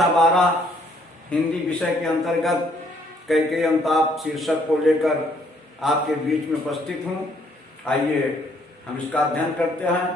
कक्षा 12 हिंदी विषय के अंतर्गत कैकेयी अंताप शीर्षक को लेकर आपके बीच में उपस्थित हूँ। आइए हम इसका अध्ययन करते हैं।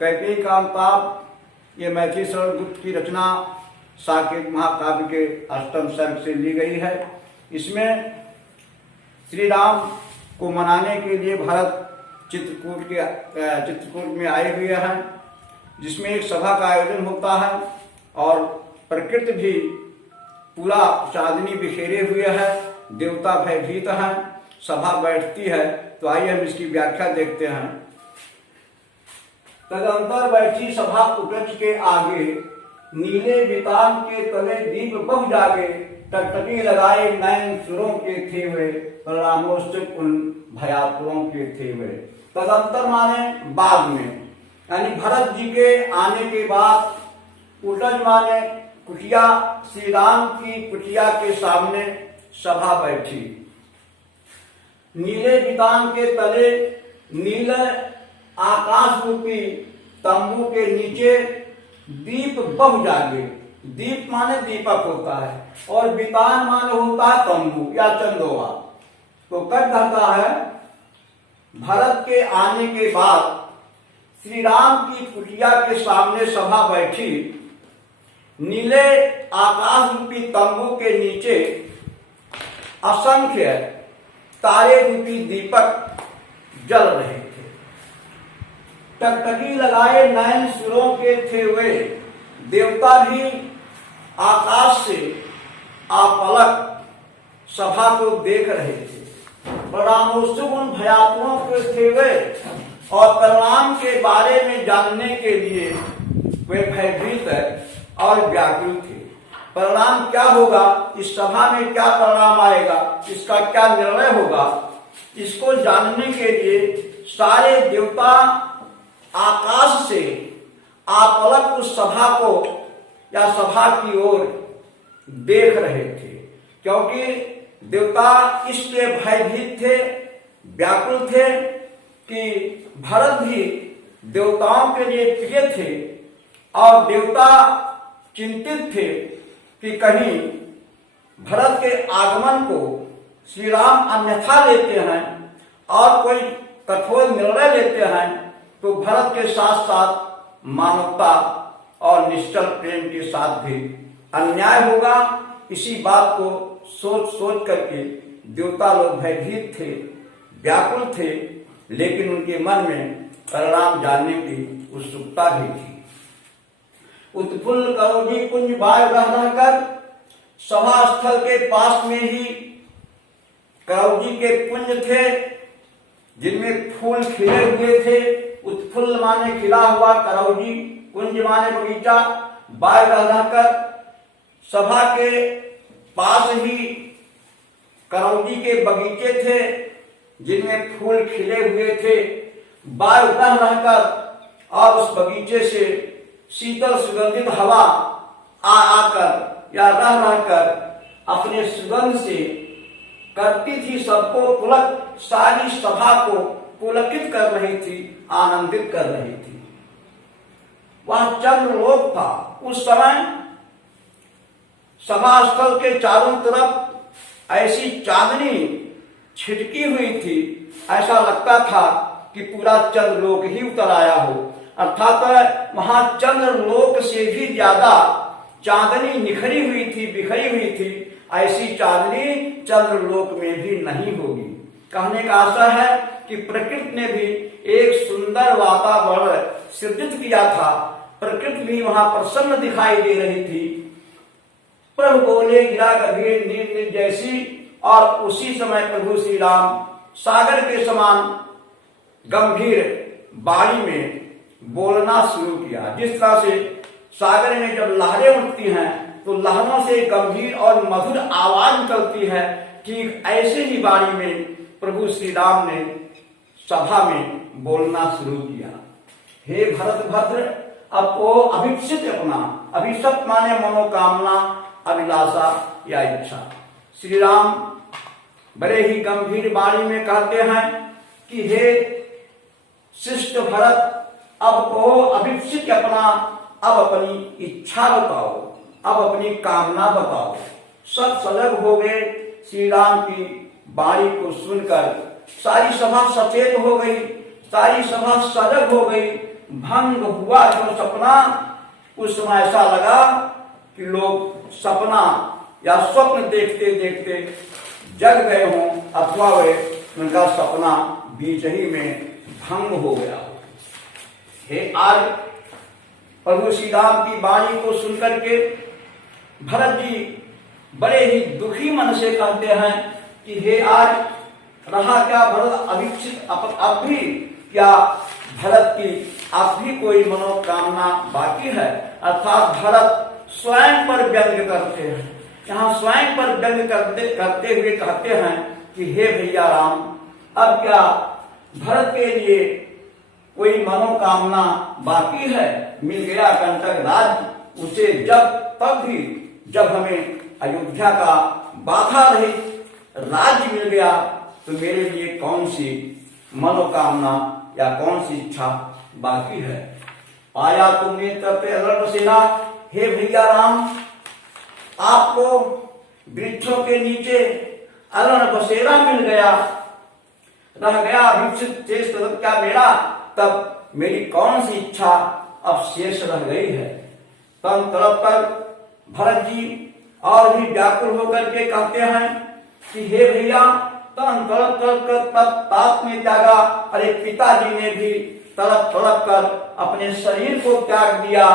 कैकेयी का अंताप ये मैथिली शरण गुप्त की रचना साकेत महाकाव्य के अष्टम सर्ग से ली गई है। इसमें श्री राम को मनाने के लिए भरत चित्रकूट में आए हुए हैं, जिसमें एक सभा का आयोजन होता है और प्रकृति भी पूरा चांदनी बिखेरे हुए है, देवता भयभीत हैं, सभा बैठती है। तो आइए हम इसकी व्याख्या देखते हैं। तदंतर बैठी सभा उटच के आगे, नीले वितान के तले दीप बहु जागे, टकटकी लगाए नैन सुरों के थे वे, रामोस्तुप उन भयातुरों के थे वे। तदंतर माने बाद में, यानी भरत जी के आने के बाद उटज माने कुटिया, श्री राम की कुटिया के सामने सभा बैठी। नीले वितान के तले, नीले आकाश रूपी तंबू के नीचे दीप बहु जागे। दीप माने दीपक होता है और वितान माने होता है तंबू या चंदोवा। तो कब कहता है भरत के आने के बाद श्री राम की कुटिया के सामने सभा बैठी, नीले आकाश रूपी तंबू के नीचे असंख्य तारे रूपी दीपक जल रहे थे। टकटकी लगाए नैन सुरों के थे वे, देवता भी आकाश से आपलक सभा को देख रहे थे। रामोत्सुक उन भयातुओं के थे वे, और परिणाम के बारे में जानने के लिए वे भयभीत और व्याकुल थे। परिणाम क्या होगा, इस सभा में क्या परिणाम आएगा, इसका क्या निर्णय होगा, इसको जानने के लिए सारे देवता आकाश से आपलक उस सभा को या सभा की ओर देख रहे थे। क्योंकि देवता इसलिए भयभीत थे, व्याकुल थे कि भरत भी देवताओं के लिए प्रिय थे और देवता चिंतित थे कि कहीं भरत के आगमन को श्री राम अन्यथा लेते हैं और कोई कठोर निर्णय लेते हैं तो भरत के साथ साथ मानवता और निश्चल प्रेम के साथ भी अन्याय होगा। इसी बात को सोच करके देवता लोग भयभीत थे, व्याकुल थे, लेकिन उनके मन में परिणाम जानने की उत्सुकता भी थी। उत्फुल्ल करौजी कुंज बाय रहकर, सभा स्थल के पास में ही करौजी के कुंज थे जिनमें फूल खिले हुए थे। उत्फुल्ल माने खिला हुआ, करौजी कुंज माने बगीचा, बाय रहकर सभा के पास ही करौजी के बगीचे थे जिनमें फूल खिले हुए थे। वायु रह रहकर और उस बगीचे से शीतल सुगंधित हवा आकर या रह रहकर अपने सुगंध से करती थी सबको पुलक, सारी सभा को पुलकित कर रही थी, आनंदित कर रही थी। वह चंद्रलोक था। उस समय सभा स्थल के चारों तरफ ऐसी चांदनी छिटकी हुई थी, ऐसा लगता था कि पूरा चंद्रलोक ही उतर आया हो। अर्थात वहां चंद्रलोक से भी ज्यादा चांदनी निखरी हुई थी, बिखरी हुई थी। ऐसी चांदनी चंद्रलोक में भी नहीं होगी। कहने का आशा है कि प्रकृति ने भी एक सुंदर वातावरण सृजित किया था। प्रकृति भी वहां प्रसन्न दिखाई दे रही थी। प्रभु बोले गिरा गंभीर नीर जैसी, और उसी समय प्रभु श्री राम सागर के समान गंभीर वाणी में बोलना शुरू किया। जिस तरह से सागर में जब लहरें उठती हैं तो लहरों से गंभीर और मधुर आवाज निकलती है, ठीक ऐसे ही वाणी में प्रभु श्री राम ने सभा में बोलना शुरू किया। हे भरत भद्र, अब वो अभिप्सित अपना, अभिशप्त माने मनोकामना, अभिलाषा या इच्छा। श्री राम बड़े ही गंभीर वाणी में कहते हैं कि हे शिष्ट भरत, अब को अभिप्सित अपना, अब अपनी इच्छा बताओ। अब अपनी कामना बताओ। सब सजग हो गए। श्री राम की वाणी को सुनकर सारी सभा सचेत हो गई, सारी सभा सजग हो गई। भंग हुआ जो सपना, उस समय ऐसा लगा कि लोग सपना या स्वप्न देखते देखते जग गए हों, अथवा वे उनका सपना बीच ही में भंग हो गया। हे आज प्रभु श्री राम की वाणी को सुनकर के भरत जी बड़े ही दुखी मन से कहते हैं कि हे आज रहा क्या भरत अभिक्षित, अब भी क्या भरत की अब भी कोई मनोकामना बाकी है। अर्थात भरत स्वयं पर व्यंग करते हैं। यहाँ स्वयं पर व्यंग करते हुए कहते हैं कि हे भैया राम, अब क्या भरत के लिए कोई मनोकामना बाकी है। मिल गया कंटक राज्य उसे, जब तब भी जब हमें अयोध्या का बाधा रहित राज्य मिल गया, तो मेरे लिए कौन सी मनोकामना या कौन सी इच्छा बाकी है। आया तुमने तब बसेरा, हे भैया राम, आपको वृक्षों के नीचे अरण बसेरा मिल गया, रह गया अभिक्षित शेष तब क्या मेरा, तब मेरी कौन सी इच्छा अब शेष रह गई है। तब तड़प कर भरत जी और भी व्याकुल होकर के कहते हैं कि हे भैया, तन तड़प तड़प कर तब ताप में त्यागा। अरे पिताजी ने भी तड़प तड़प कर अपने शरीर को त्याग दिया,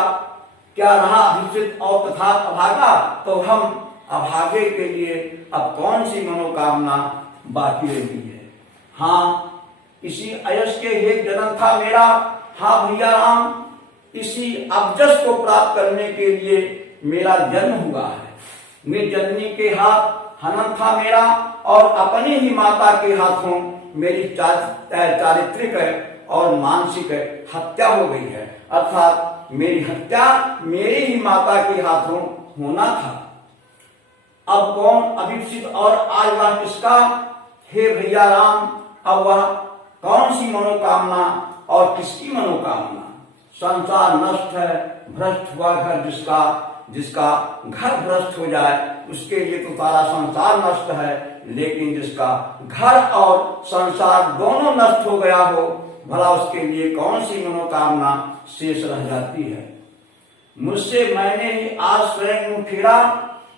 क्या रहा अभिक्षित और तथा अभागा, तो हम अभागे के लिए अब कौन सी मनोकामना बाकी रही है। हाँ, इसी अयश के एक जन्म था मेरा। हाँ भैया राम, इसी अबजस को प्राप्त करने के लिए मेरा जन्म हुआ है। निर्जननी के हाथ हनन था मेरा, और अपनी ही माता के हाथों मेरी चारित्रिक और मानसिक हत्या हो गई है। अर्थात मेरी हत्या मेरी ही माता के हाथों होना था। अब कौन अभिक्षित और आज वह किसका। हे भैया राम, अब वह कौन सी मनोकामना और किसकी मनोकामना। संसार नष्ट है, भ्रष्ट हुआ घर जिसका, जिसका घर भ्रष्ट हो जाए उसके लिए तो सारा संसार नष्ट है, लेकिन जिसका घर और संसार दोनों नष्ट हो गया हो, भला उसके लिए कौन सी मनोकामना शेष रह जाती है। मुझसे मैंने ही आज स्वयं मुंह फेरा,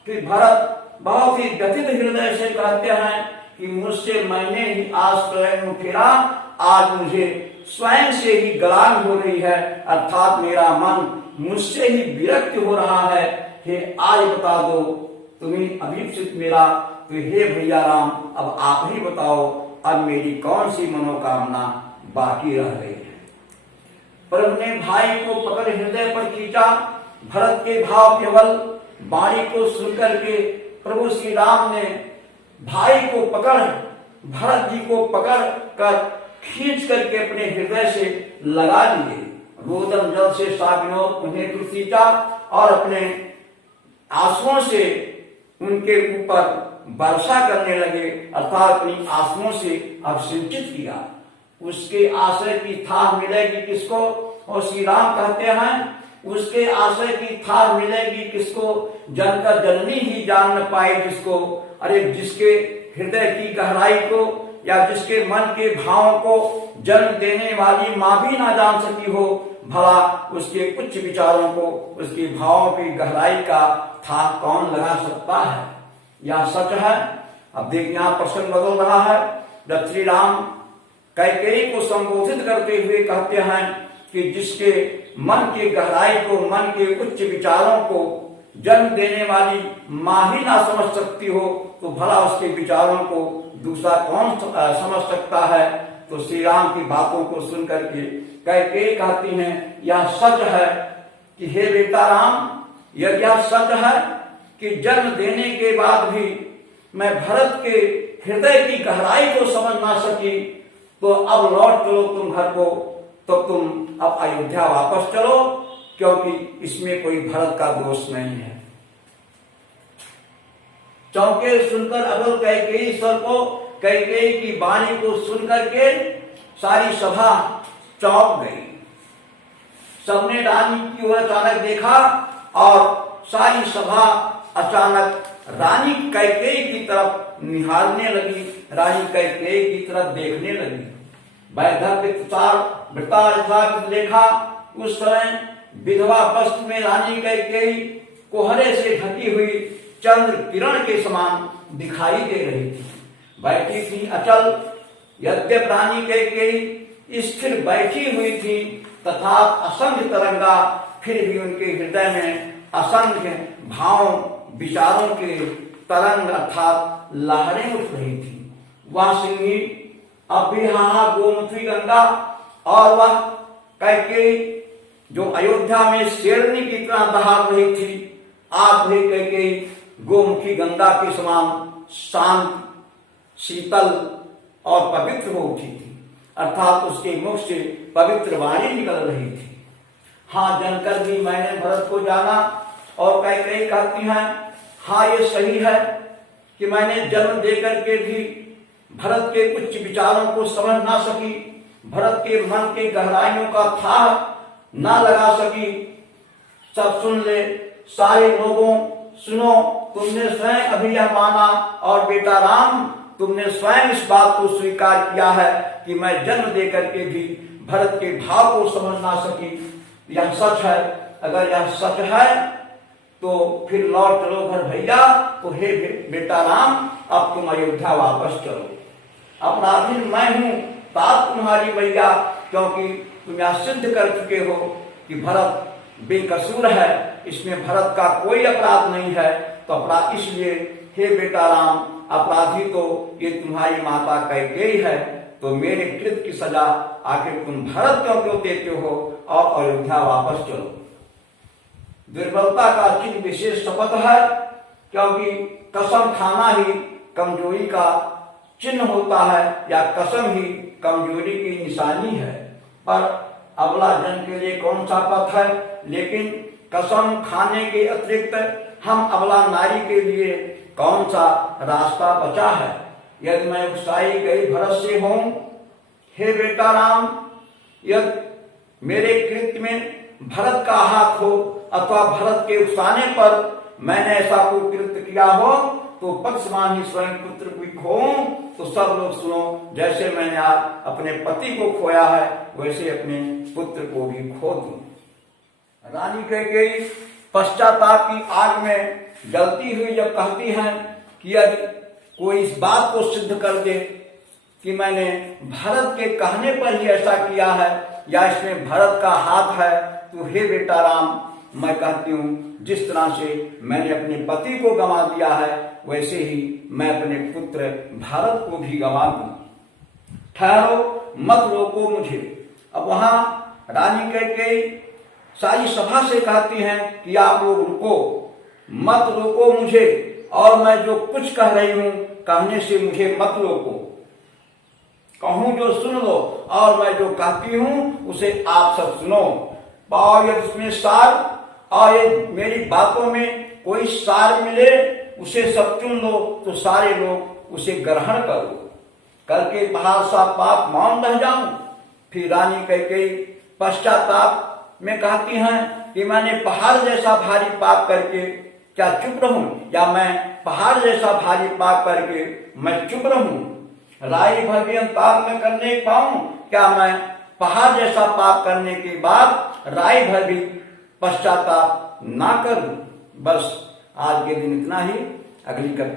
कि भरत बहुत ही व्यथित हृदय से कहते हैं कि मुझसे मैंने ही आज स्वयं मुंह फेरा, आज मुझे स्वयं से ही गलान हो रही है। अर्थात मेरा मन मुझसे ही विरक्त हो रहा है। हे आज बता दो, तुम्हें अभिक्षित मेरा, तो हे भैया राम, अब आप ही बताओ, अब मेरी कौन सी मनोकामना बाकी रह गई है। प्रभु ने भाई को पकड़ हृदय पर खींचा। भरत के भाव केवल वाणी को सुनकर के प्रभु श्री राम ने भाई को पकड़, भरत जी को पकड़ कर खींच करके अपने हृदय से लगा लिए। रोदन जल से साबिनोद उन्हें खींचा और अपने आंसुओं से उनके ऊपर वर्षा करने लगे, अर्थात अपनी आंसुओं से अभिसिंचित किया। उसके आश्रय की थाह मिलेगी किसको, और श्री राम कहते हैं उसके आश्रय की थाह मिलेगी किसको, जनकर जननी ही जान न पाए जिसको। अरे जिसके हृदय की गहराई को या जिसके मन के भावों को जन्म देने वाली माँ भी ना जान सकी हो, भला उसके उच्च विचारों को, उसके भावों की गहराई का था कौन लगा सकता है। यह सच है। अब देखिए यहाँ प्रसंग बदल रहा है। जब श्री राम कैकेयी को संबोधित करते हुए कहते हैं कि जिसके मन की गहराई को, मन के उच्च विचारों को जन्म देने वाली माँ ही ना समझ सकती हो, तो भला उसके विचारों को दूसरा कौन समझ सकता है। तो श्री राम की बातों को सुन करके कैकेयी कहती हैं यह सच है कि हे बेटा राम, यह सच है कि जन्म देने के बाद भी मैं भरत के हृदय की गहराई को समझ ना सकी, तो अब लौट चलो तुम घर को, तो तुम अब अयोध्या वापस चलो, क्योंकि इसमें कोई भरत का दोष नहीं है। चौके सुनकर अगल कैकेयी स्वर को, कैकेयी की वाणी को सुनकर के सारी सभा चौंक गई। सबने रानी की ओर अचानक देखा और सारी सभा अचानक रानी कैकेयी की तरफ निहारने लगी, रानी कैकेयी की तरफ देखने लगी। वैदर्भी वृत्तार्थ देखा, उस समय विधवा वस्त्र में रानी कैकेयी कोहरे से ढकी हुई चंद्र किरण के समान दिखाई दे रही थी। बैठी थी अचल, यद्यप रानी कैकेयी स्थिर बैठी हुई थी तथा असंख्य तरंगा, फिर भी उनके हृदय में असंख्य भाव विचारों के तरंग अर्थात लहरें उठ रही थी। वह सिंही अब भी गोमुखी गंगा और वह कैकेयी जो अयोध्या में शेरनी की तरह दहाड़ रही थी, आप भी कैकेयी गोमुखी गंगा के समान शांत, शीतल और पवित्र हो उठी थी, अर्थात उसके मुख से पवित्र वाणी निकल रही थी। हाँ, जानकर भी मैंने भरत को जाना। और कैकेयी कहती हैं, हाँ ये सही है कि मैंने जन्म देकर के भी भरत के उच्च विचारों को समझ ना सकी, भरत के मन के गहराइयों का था ना लगा सकी। सब सुन ले, सारे लोगों सुनो, तुमने स्वयं अभी यह माना और बेटा राम तुमने स्वयं इस बात को स्वीकार किया है कि मैं जन्म देकर के भी भरत के भाव को समझ ना सकी। यह सच है। अगर यह सच है तो फिर लौट चलो घर भैया। तो हे बेटा राम, अब तुम अयोध्या वापस चलो। अपराधी मैं हूं, बात तुम्हारी मैया, क्योंकि तुम यह सिद्ध कर चुके हो कि भरत बेकसूर है, इसमें भरत का कोई अपराध नहीं है। तो अपराध इसलिए हे बेटा राम, अपराधी तो ये तुम्हारी माता कैकेयी है, तो मेरे कृत्य की सजा आखिर तुम भरत क्यों देते हो और अयोध्या वापस चलो। दुर्बलता का चिन्ह विशेष शपथ है, क्योंकि कसम खाना ही कमजोरी का चिन्ह होता है या कसम ही कमजोरी की निशानी है। पर अबला जन के लिए कौन सा पथ है? लेकिन कसम खाने के अतिरिक्त हम अबला नारी के लिए कौन सा रास्ता बचा है? यदि मैं उकसाई गई भरत से हूं, हे बेटा राम, यदि मेरे कृत्य में भरत का हाथ हो अथवा भरत के उकसाने पर मैंने ऐसा कोई कृत्य किया हो, तो पक्षमान ही स्वयं पुत्र को खोऊं। तो सब लोग सुनो, जैसे मैंने आज अपने पति को खोया है, वैसे अपने पुत्र को भी खो दूं। रानी कैकेयी पश्चाताप की आग में जलती हुई जब कहती हैं कि यदि कोई इस बात को सिद्ध कर दे कि मैंने भरत के कहने पर ही ऐसा किया है या इसमें भरत का हाथ है, तो हे बेटा राम, मैं कहती हूँ जिस तरह से मैंने अपने पति को गंवा दिया है, वैसे ही मैं अपने पुत्र भरत को भी गंवा दूं। ठहरो, मत रोको मुझे। अब वहां रानी कैकेयी सारी सभा से कहती हैं कि आप लोग रुको, मत रोको मुझे, और मैं जो कुछ कह रही हूं कहने से मुझे मत रोको। कहूं जो सुन लो, और मैं जो कहती हूं उसे आप सब सुनो। और यदि उसमें सार और यदि मेरी बातों में कोई सार मिले, उसे सब चुन लो, तो सारे लोग उसे ग्रहण करो। करके पहाड़ सा पाप मौन रह जाऊं। फिर रानी कैकेयी पश्चाताप में कहती हैं कि मैंने पहाड़ जैसा भारी पाप करके क्या चुप रहूं, या मैं पहाड़ जैसा भारी पाप करके मैं चुप रहूं। राई भर भी अंताप में करने पाऊं, क्या मैं पहाड़ जैसा पाप करने के बाद राई भर भी पश्चाताप ना करूं। बस आज के दिन इतना ही। अगली